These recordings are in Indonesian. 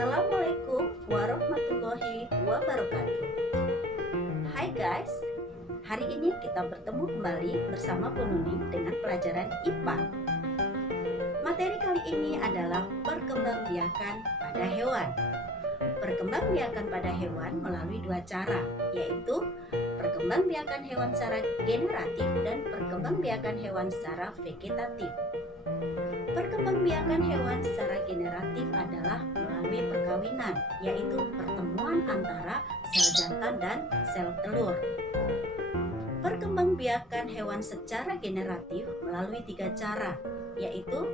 Assalamualaikum warahmatullahi wabarakatuh. Hai guys, hari ini kita bertemu kembali bersama Bu Nuning dengan pelajaran IPA. Materi kali ini adalah perkembangbiakan pada hewan. Perkembangbiakan pada hewan melalui dua cara, yaitu perkembangbiakan hewan secara generatif dan perkembangbiakan hewan secara vegetatif. Perkembangbiakan hewan secara generatif adalah melalui perkawinan, yaitu pertemuan antara sel jantan dan sel telur. Perkembangbiakan hewan secara generatif melalui tiga cara, yaitu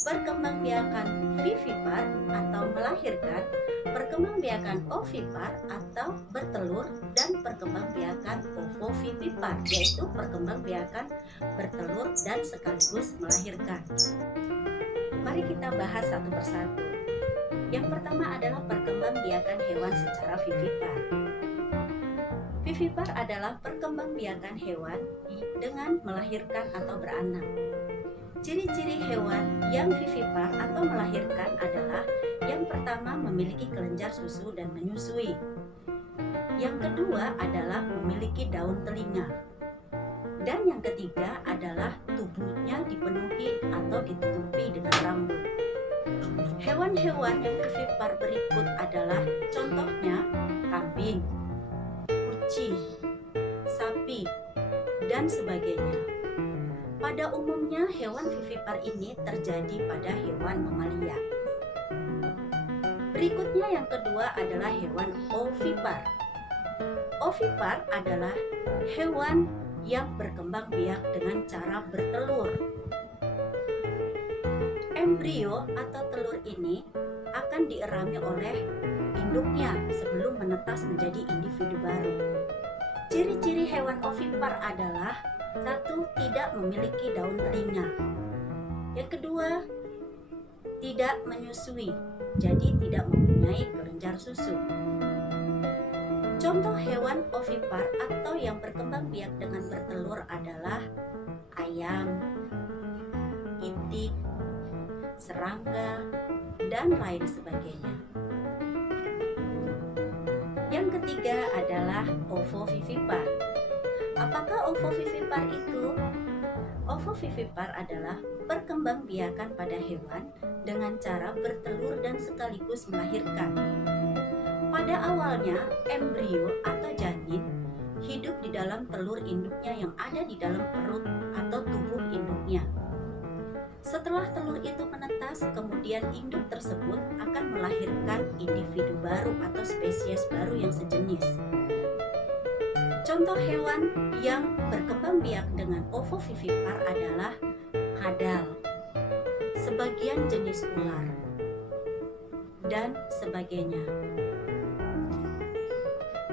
perkembangbiakan vivipar atau melahirkan, perkembangbiakan ovipar atau bertelur, dan perkembangbiakan ovovivipar, yaitu perkembangbiakan bertelur dan sekaligus melahirkan. Mari kita bahas satu persatu. Yang pertama adalah perkembangbiakan hewan secara vivipar. Vivipar adalah perkembangbiakan hewan dengan melahirkan atau beranak. Ciri-ciri hewan yang vivipar atau melahirkan adalah yang pertama memiliki kelenjar susu dan menyusui. Yang kedua adalah memiliki daun telinga. Dan yang ketiga adalah tubuhnya dipenuhi atau ditutupi dengan rambut. Hewan-hewan yang vivipar berikut adalah contohnya kambing, kucing, sapi, dan sebagainya. Pada umumnya hewan vivipar ini terjadi pada hewan mamalia. Berikutnya yang kedua adalah hewan ovipar. Ovipar adalah hewan yang berkembang biak dengan cara bertelur. Embrio atau telur ini akan dierami oleh induknya sebelum menetas menjadi individu baru. Ciri-ciri hewan ovipar adalah satu, tidak memiliki daun telinga. Yang kedua, tidak menyusui, jadi tidak mempunyai kelenjar susu. Contoh hewan ovipar atau yang berkembang biak dengan bertelur adalah ayam, itik, serangga, dan lain sebagainya. Yang ketiga adalah ovovivipar. Apakah ovovivipar itu? Ovovivipar adalah perkembangbiakan pada hewan dengan cara bertelur dan sekaligus melahirkan. Pada awalnya, embrio atau janin hidup di dalam telur induknya yang ada di dalam perut atau tubuh induknya. Setelah telur itu menetas, kemudian induk tersebut akan melahirkan individu baru atau spesies baru yang sejenis. Contoh hewan yang berkembang biak dengan ovovivipar adalah kadal, sebagian jenis ular, dan sebagainya.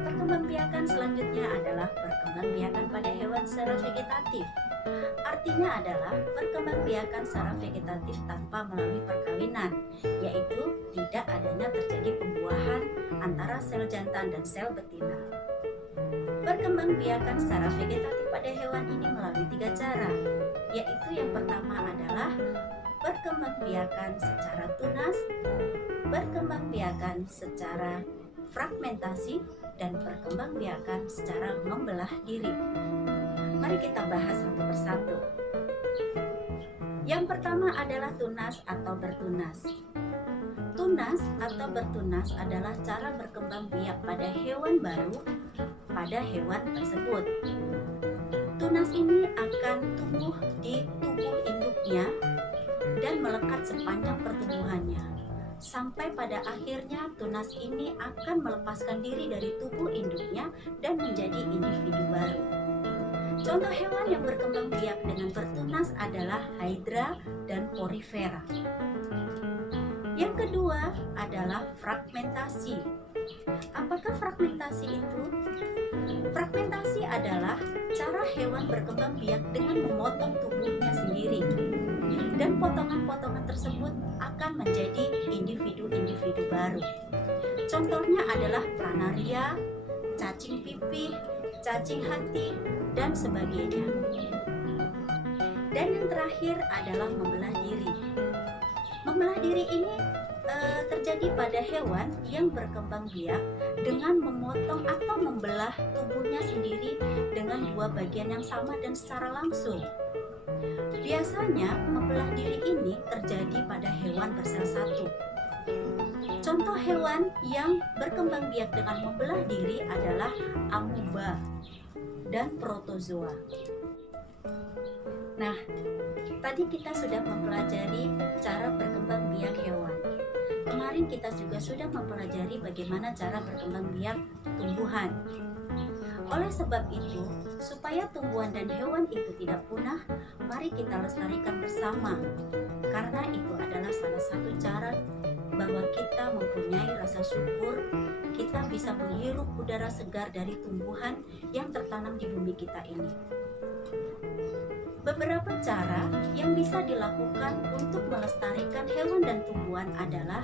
Perkembangbiakan selanjutnya adalah perkembangbiakan pada hewan secara vegetatif. Artinya adalah perkembangbiakan secara vegetatif tanpa melalui perkawinan, yaitu tidak adanya terjadi pembuahan antara sel jantan dan sel betina. Perkembangbiakan secara vegetatif pada hewan ini melalui tiga cara, yaitu yang pertama adalah perkembangbiakan secara tunas, perkembangbiakan secara fragmentasi, dan perkembangbiakan secara membelah diri. Mari kita bahas satu persatu. Yang pertama adalah tunas atau bertunas. Tunas atau bertunas adalah cara berkembang biak pada hewan baru pada hewan tersebut. Tunas ini akan tumbuh di tubuh induknya dan melekat sepanjang pertumbuhannya. Sampai pada akhirnya tunas ini akan melepaskan diri dari tubuh induknya dan menjadi individu baru. Contoh hewan yang berkembang biak dengan bertunas adalah hydra dan porifera. Yang kedua adalah fragmentasi. Apakah fragmentasi itu? Fragmentasi adalah cara hewan berkembang biak dengan memotong tubuhnya sendiri. Dan potongan-potongan tersebut akan menjadi individu-individu baru. Contohnya adalah planaria, cacing pipih, cacing hati, dan sebagainya. Dan yang terakhir adalah membelah diri. Membelah diri ini terjadi pada hewan yang berkembang biak dengan memotong atau membelah tubuhnya sendiri dengan dua bagian yang sama dan secara langsung. Biasanya membelah diri ini terjadi pada hewan bersel satu. Contoh hewan yang berkembang biak dengan membelah diri adalah amuba dan protozoa. Nah, tadi kita sudah mempelajari cara berkembang biak hewan. Kemarin kita juga sudah mempelajari bagaimana cara berkembang biak tumbuhan. Oleh sebab itu, supaya tumbuhan dan hewan itu tidak punah, mari kita lestarikan bersama. Karena itu adalah salah satu cara bahwa kita mempunyai rasa syukur, kita bisa menghirup udara segar dari tumbuhan yang tertanam di bumi kita ini. Beberapa cara yang bisa dilakukan untuk melestarikan hewan dan tumbuhan adalah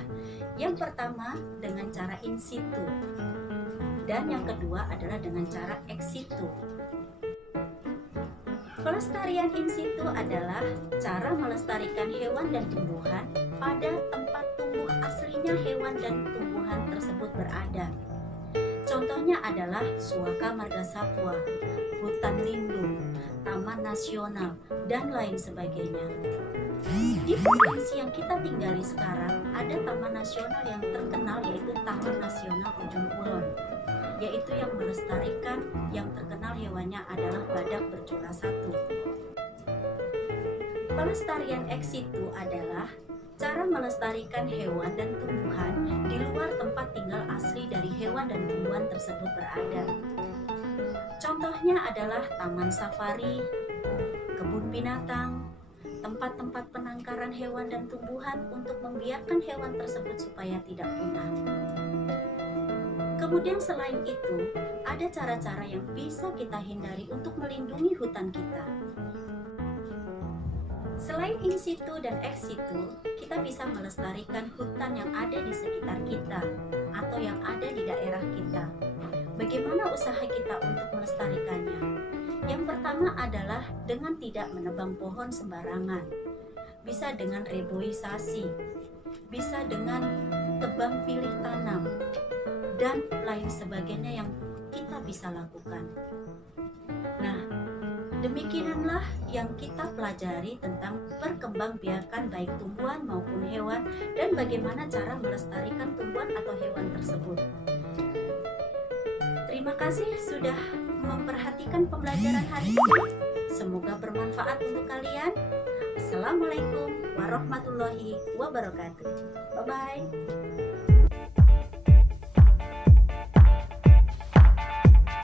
yang pertama dengan cara in situ dan yang kedua adalah dengan cara ex situ. Pelestarian in situ adalah cara melestarikan hewan dan tumbuhan pada tempat tumbuh aslinya hewan dan tumbuhan tersebut berada. Contohnya adalah Suaka Marga Satwa, hutan lindung, taman nasional, dan lain sebagainya. Di provinsi yang kita tinggali sekarang ada taman nasional yang terkenal, yaitu Taman Nasional Ujung Kulon, yaitu yang melestarikan yang terkenal hewannya adalah badak bercula satu. Pelestarian ex situ adalah cara melestarikan hewan dan tumbuhan di luar tempat tinggal asli dari hewan dan tumbuhan tersebut berada. Contohnya adalah taman safari, kebun binatang, tempat-tempat penangkaran hewan dan tumbuhan untuk membiarkan hewan tersebut supaya tidak punah. Kemudian selain itu, ada cara-cara yang bisa kita hindari untuk melindungi hutan kita. Selain in situ dan ex situ, kita bisa melestarikan hutan yang ada di sekitar kita atau yang ada di daerah kita. Bagaimana usaha kita untuk melestarikannya? Yang pertama adalah dengan tidak menebang pohon sembarangan. Bisa dengan reboisasi, bisa dengan tebang pilih tanam, dan lain sebagainya yang kita bisa lakukan. Nah, demikianlah yang kita pelajari tentang perkembangbiakan baik tumbuhan maupun hewan dan bagaimana cara melestarikan tumbuhan atau hewan tersebut. Terima kasih sudah memperhatikan pembelajaran hari ini. Semoga bermanfaat untuk kalian. Assalamualaikum warahmatullahi wabarakatuh. Bye-bye.